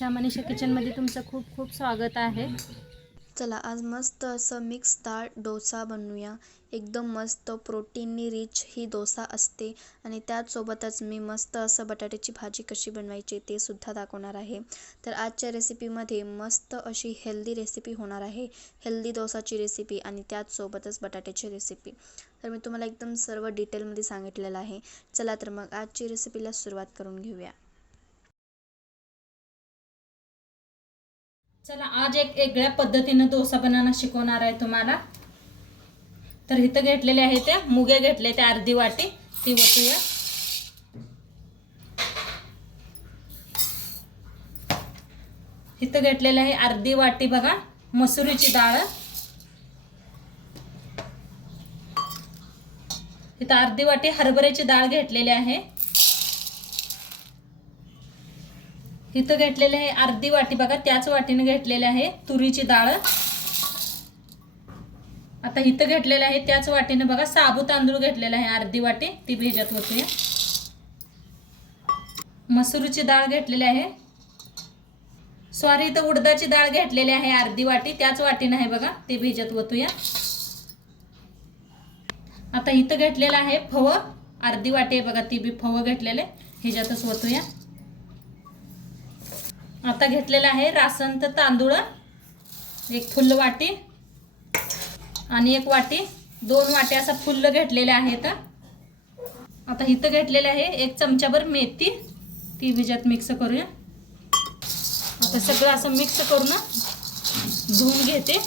मनीषा किचनमध्ये तुमचं खूप खूप स्वागत आहे। चला आज मस्त असं मिक्स डाळ डोसा बनवूया। एकदम मस्त प्रोटीननी रिच ही डोसा असते आणि त्याचसोबतच मी मस्त असं बटाट्याची भाजी कशी बनवायची ते सुद्धा दाखवणार आहे। तर आजच्या रेसिपीमध्ये मस्त अशी हेल्दी रेसिपी होणार आहे, हेल्दी डोसाची रेसिपी आणि त्याचसोबतच बटाट्याची रेसिपी। तर मी तुम्हाला एकदम सर्व डिटेलमध्ये सांगितलेलं आहे। चला तर मग आजची रेसिपीला सुरुवात करून घेऊया। चला आज एक वेगळ्या पद्धतीने डोसा बनवणं शिकवणार आहे तुम्हाला। तर इथं घेतलेले आहे ते मुगे घेतले ते अर्धी वाटी, ती वतूया। इथं घेतलेले आहे अर्धी वाटी बघा मसुरीची डाळ। इथं अर्धी वाटी हरभऱ्याची डाळ घेतलेली आहे। इथं घेतलेले आहे अर्धी वाटी बघा त्याच वाटीने घेतलेले आहे तुरीची डाळ। आता इथं घेतलेले आहे त्याच वाटीने बघा साबू तांदूळ घेतलेला आहे अर्धी वाटी, ती भिजत वतूया। मसूरची डाळ घेतलेली आहे, सॉरी इथं उडदाची डाळ घेतलेली आहे अर्धी वाटी, त्याच वाटीने आहे बघा, ती भिजत वतूया। आता इथं घेतलेलं आहे फव अर्धी वाटी आहे बघा, ती बी फव घेतलेले ह्याच्यातच वतूया। आता घेतलेला आहे रासनत तांदूळ एक फुल्ल वाटी आणि एक वाटी, 2 वाटी असं फुल्ल घेतलेले आहेत। आता इथं घेतलेले आहे 1 चमचाभर मेथी, ती भिजत मिक्स करूया। आता सगळं असं मिक्स करून धुवून घेते।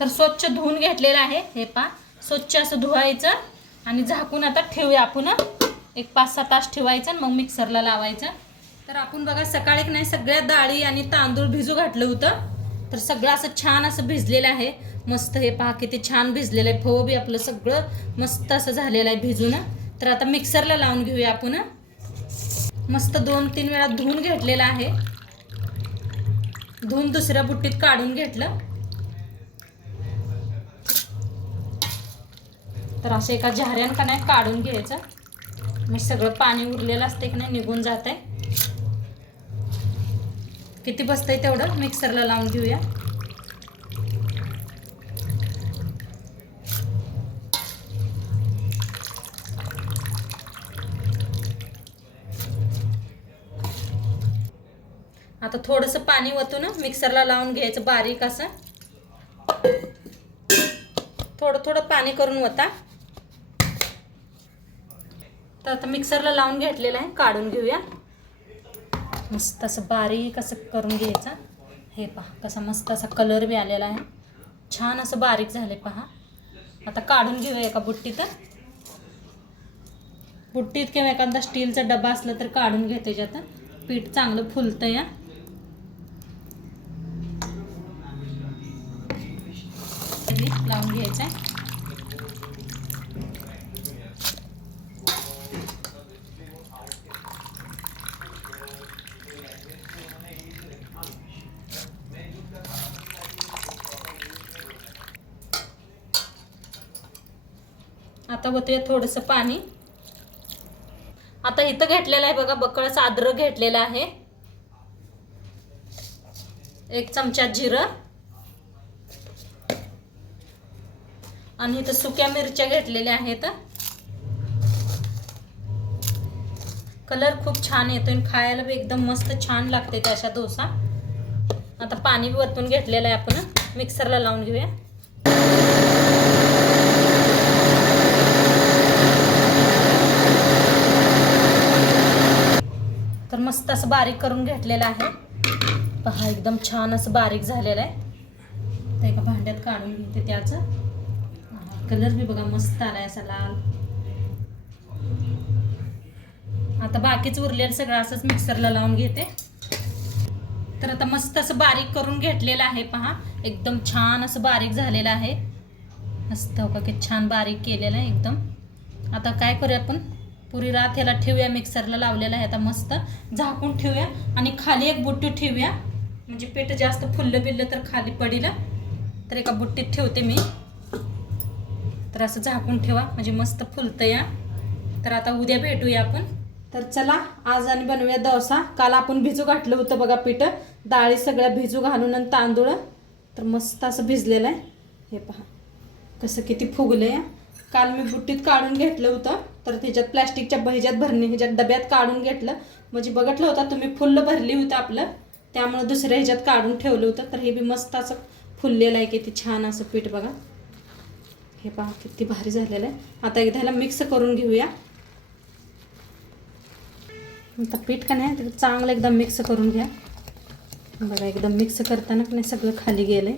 तर स्वच्छ धुवून घेतलेलं आहे, हे पहा स्वच्छ असं धुवायचं आणि झाकून आता ठेवूया आपण। एक 5-6 तास ठेवायचं मग मिक्सरला लावायचं। तर आपण बघा सकाळी नाही सगळ्या डाळी आणि तांदूळ भिजू घातलं होतं, तर सगळं असं छान असं भिजलेलं आहे मस्त। हे पहा किती छान भिजलेलं आहे, फव बी आपलं सगळं मस्त असं झालेलं आहे भिजून। तर आता मिक्सरला लावून घेऊया आपण। मस्त 2-3 वेळा धुवून घेतलेलं आहे, धुवून दुसऱ्या बुट्टीत काढून घेतलं। तर असं एका झाऱ्यान का नाही काढून घ्यायचं, मग सगळं पाणी उरलेलं असते की नाही निघून जात आहे। किती बसतंय तेवढं मिक्सरला लावून घेऊया। आता थोडंसं पाणी वतून मिक्सरला लावून घ्यायचं बारीक असं, थोडं थोडं पाणी करून वता। तर आता मिक्सरला लावून घेतलेलं आहे, काढून घेऊया। मस्त असं बारीक असं करून घ्यायचं। हे पहा कसा मस्त असा कलर बी आलेला आहे, छान असं बारीक झाले पहा। आता काढून घेऊया एका बुट्टीत, बुट्टीत किंवा एखादा स्टीलचा डबा असला तर काढून घे, त्याच्यात पीठ चांगलं फुलतं या। लावून घ्यायचं आहे। आता वतूया थोडंसं पाणी। आता इथं घेतलेलं आहे बघा बकळचं अद्रक घेतलेलं आहे, 1 चमचा जिरं आणि इथं सुक्या मिरच्या घेतलेल्या आहेत। कलर खूप छान येतो आणि खायला बी एकदम मस्त छान लागते अशा डोसा। आता पाणी बी वतून घेतलेलं आहे आपण, मिक्सरला लावून घेऊया। तर मस्त असं बारीक करून घेतलेलं आहे पहा, एकदम छान असं बारीक झालेलं आहे। तर एका भांड्यात काढून घेते, त्याचं कलर बी बघा मस्त आलाय असा लाल। आता बाकीच उरलेलं सगळं असंच मिक्सरला लावून घेते। तर आता मस्त असं बारीक करून घेतलेलं आहे पहा, एकदम छान असं बारीक झालेलं आहे मस्त। हो का किती छान बारीक केलेलं आहे एकदम। आता काय करूया आपण, पुरी रात ह्याला ठेवूया, मिक्सरला लावलेलं आहे आता मस्त झाकून ठेवूया आणि खाली एक बुट्टी ठेवूया, म्हणजे पीठ जास्त फुललं बिललं तर खाली पडेल। तर एका बुट्टीत ठेवते मी, तर असं झाकून ठेवा म्हणजे मस्त फुलतं या। तर आता उद्या भेटूया आपण. तर चला आज आणि बनवूया डोसा. काल आपण भिजू घातलं होतं बघा पीठ, डाळी सगळ्या भिजू घालून आणि तांदूळ, तर मस्त असं भिजलेलं आहे. हे पहा कसं किती फुगलं आहे. काल मी बुट्टीत काढून घेतलं होतं, तर त्याच्यात प्लॅस्टिकच्या ह्याच्यात भरणी ह्याच्यात डब्यात काढून घेतलं, म्हणजे बघितलं होतं तुम्ही फुल्ल भरली होतं आपलं, त्यामुळे दुसऱ्या ह्याच्यात काढून ठेवलं होतं. तर हे बी मस्त असं फुललेलं आहे, किती छान असं पीठ बघा. हे पहा किती भारी झालेलं आहे. आता एकदा ह्याला मिक्स करून घेऊया. आता पीठ का नाही तर चांगलं एकदम मिक्स करून घ्या. बघा एकदम मिक्स करताना नाही सगळं खाली गेलंय.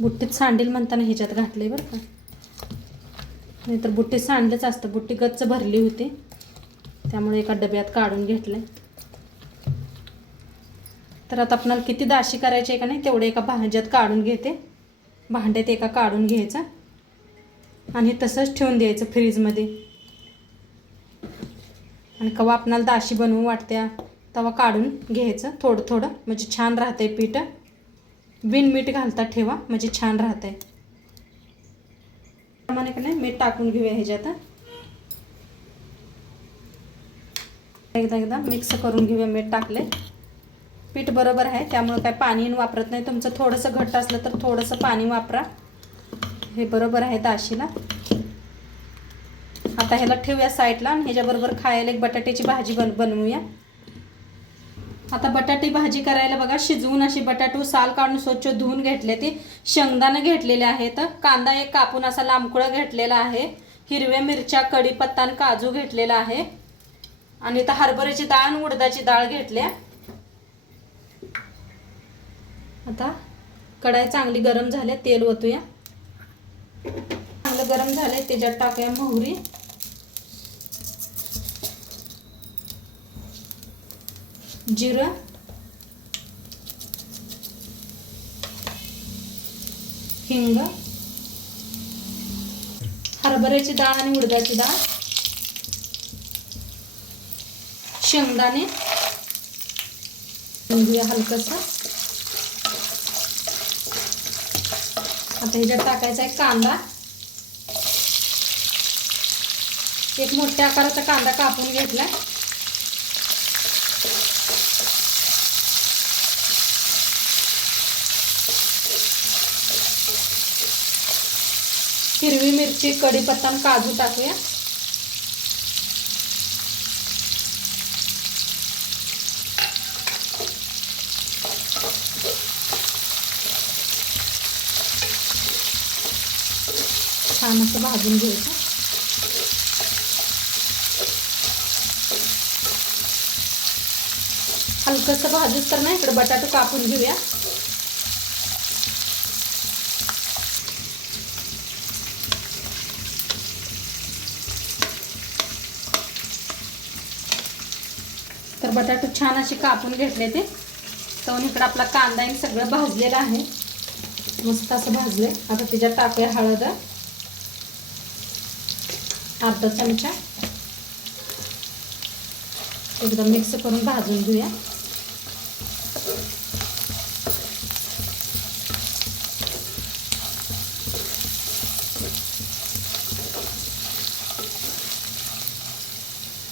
बुट्टीत सांडेल म्हणताना ह्याच्यात घातलंय बरं का, नाहीतर बुट्टीत सांडलंच असतं. बुट्टी गच्च भरली होती, त्यामुळे एका डब्यात काढून घेतलंय. तर आता आपल्याला किती दाशी करायची आहे का नाही तेवढे एका भांड्यात काढून घेते. भांड्यात एका काढून घ्यायचं आणि तसंच ठेवून द्यायचं फ्रीजमध्ये. आणि केव्हा आपणाला दाशी बनवू वाटत्या तेव्हा काढून घ्यायचं थोडं थोडं, म्हणजे छान राहतंय पीठ. बिन मीठ घालता ठेवा म्हणजे छान राहतंय. प्रमाणे का नाही मीठ टाकून घेऊया ह्याच्यात. एकदा मिक्स करून घेऊया. मीठ टाकले, पीठ बरोबर आहे त्यामुळे काय पाणी वापरत नाही. तुमचं थोडंसं घट्ट असलं तर थोडंसं पाणी वापरा. हे बरोबर आहे दाशीला. आता ह्याला ठेवूया साईडला आणि ह्याच्याबरोबर खायला एक बटाट्याची भाजी बनवूया. आता बटाटी भाजी करायला बघा शिजवून अशी बटाटू साल काढून स्वच्छ धुवून घेतले. ते शेंगदाणे घेतलेले आहेत. कांदा एक कापून असा लांबकुळा घेतलेला आहे. हिरव्या मिरच्या, कढीपत्ता आणि काजू घेतलेला आहे. आणि इथं हरभऱ्याची डाळ आणि उडदाची डाळ घेतल्या. आता कढाई चांगली गरम झाले, तेल ओतूया. चांगलं गरम झाले त्याच्यात टाकूया मोहरी, जिरं, हिंग, हरभऱ्याची डाळ आणि उडदाची डाळ, शेंगदाणे घेऊया हलकंसं. आता ह्याच्यात टाकायचा आहे कांदा. एक मोठ्या आकाराचा कांदा कापून घेतलाय. हिरवी मिरची, कढीपत्ता आणि काजू टाकूया. छान असं भाजून घ्यायचं. हलकंसं भाजूच तर नाही, इकडे बटाटे कापून घेऊया. तर बटाटे छान असे कापून घेतले ते. तर इकडे आपला कांदा आणि सगळं भाजलेलं आहे, मस्त असं भाजले. आता त्याच्यात टाकूया हळद अर्धा चमचा. एकदम मिक्स करून भाजून घेऊया.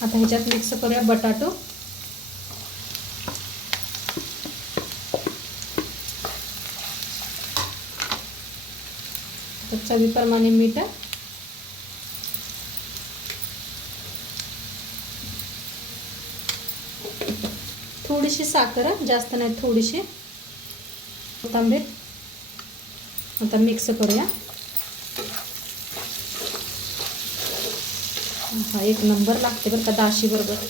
आता ह्याच्यात मिक्स करूया बटाटो. चवीप्रमाणे मीठ, थोडीशी साखर, जास्त नाही थोडीशी, कोथिंबीर. आता मिक्स करूया. हा एक नंबर लागते बरं का दाशी बरोबर.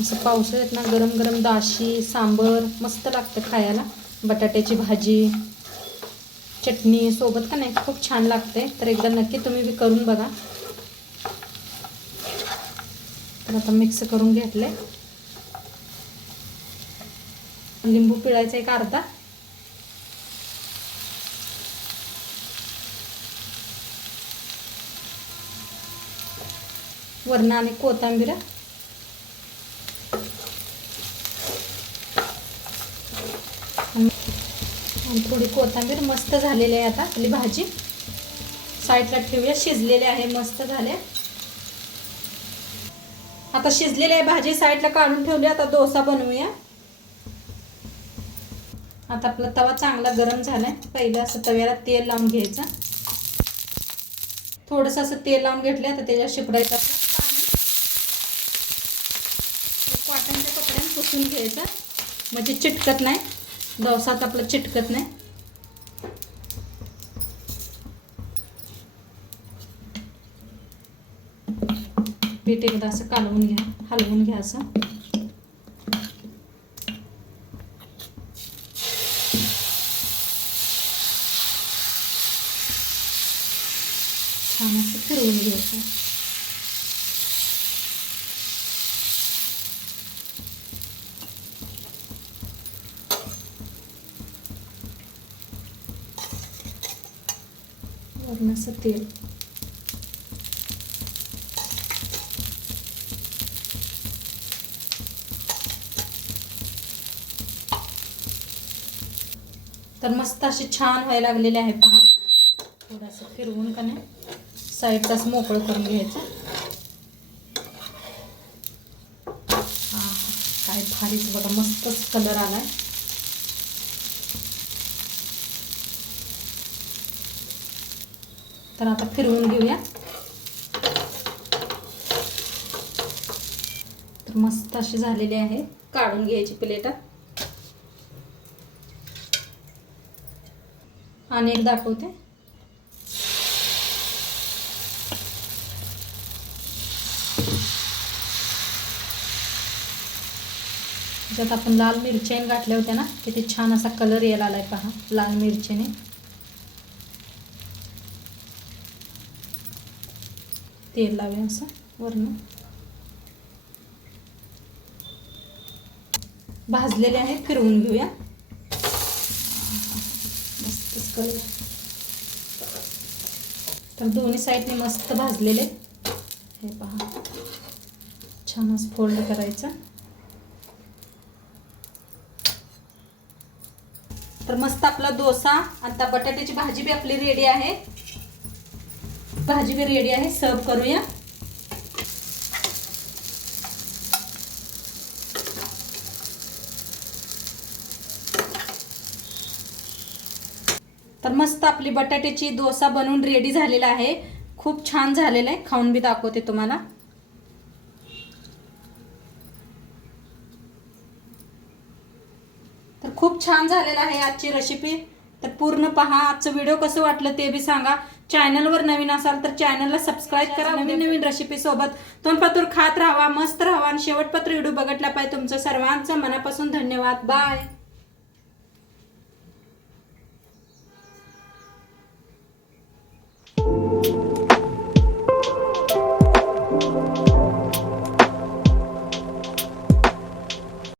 असं पावसाळ्यात ना गरम गरम दाशी सांबर मस्त लागतं खायला. बटाट्याची भाजी चटणी सोबत का नाही खूप छान लागते. तर एकदा नक्की तुम्ही बी करून बघा. तर आता मिक्स करून घेतले. लिंबू पिळायचा एक अर्धा. वरण आणि कोथिंबीर आणि थोडी कोथिंबीर. मस्त झालेली आहे आता आपली भाजी. साईडला ठेवूया. शिजलेले आहे, मस्त झाले. आता शिजलेली आहे भाजी साईडला काढून ठेवली. आता डोसा बनवूया. आता आपला तवा चांगला गरम झालाय. पहिलं असं तव्याला तेल लावून घ्यायचं. थोडंसं असं तेल लावून घेतलं. आता त्याच्यात शिपडायचं असं पाणी. कॉटनच्या कपड्याने पुसून घ्यायचं म्हणजे चिटकत नाही. डोसात आपलं चिटकत नाही. पीठ एकदा असं कालवून घ्या, हलवून घ्या असं. छान असं फिरवून घ्यायचं. वरून असं तेल. तर मस्त अशी छान व्हायला लागलेले आहे पहा. थोडंसं फिरवून का नाही साईडलाच मोकळं करून घ्यायचं. हां, काय भारीच बघा, मस्तच कलर आलाय. तर आता फिरवून घेऊया. तर मस्त अशी झालेली आहे. काढून घ्यायची प्लेटात. आणि एक दाखवते. ज्यात आपण लाल मिरच्या घातल्या होत्या ना, किती छान असा कलर यायला आलाय पहा लाल मिरचीने. तेल लावूया असं वरून. भाजलेले आहे, फिरवून घेऊया. मस्तच कलर. तर दोन्ही साईडने मस्त भाजलेले. हे पहा, छान असं फोल्ड करायचं. तर मस्त आपला डोसा. आता बटाट्याची भाजी बी आपली रेडी आहे. भाजी बी रेडी आहे. सर्व करूया. तर मस्त आपली बटाट्याची डोसा बनवून रेडी झालेला आहे. खूप छान झालेला आहे. खाऊन बी दाखवते तुम्हाला. तर खूप छान झालेला आहे आजची रेसिपी. तर पूर्ण पहा. आजचं व्हिडिओ कसं वाटलं ते बी सांगा. चॅनलवर नवीन असाल तर चॅनलला सबस्क्राईब करा. नवीन नवीन रेसिपी सोबत तोंडपातूर खात राहावा, मस्त राहावा. आणि शेवटपत्र व्हिडिओ बघितला पाहिजे. तुमचं सर्वांचं मनापासून धन्यवाद. बाय.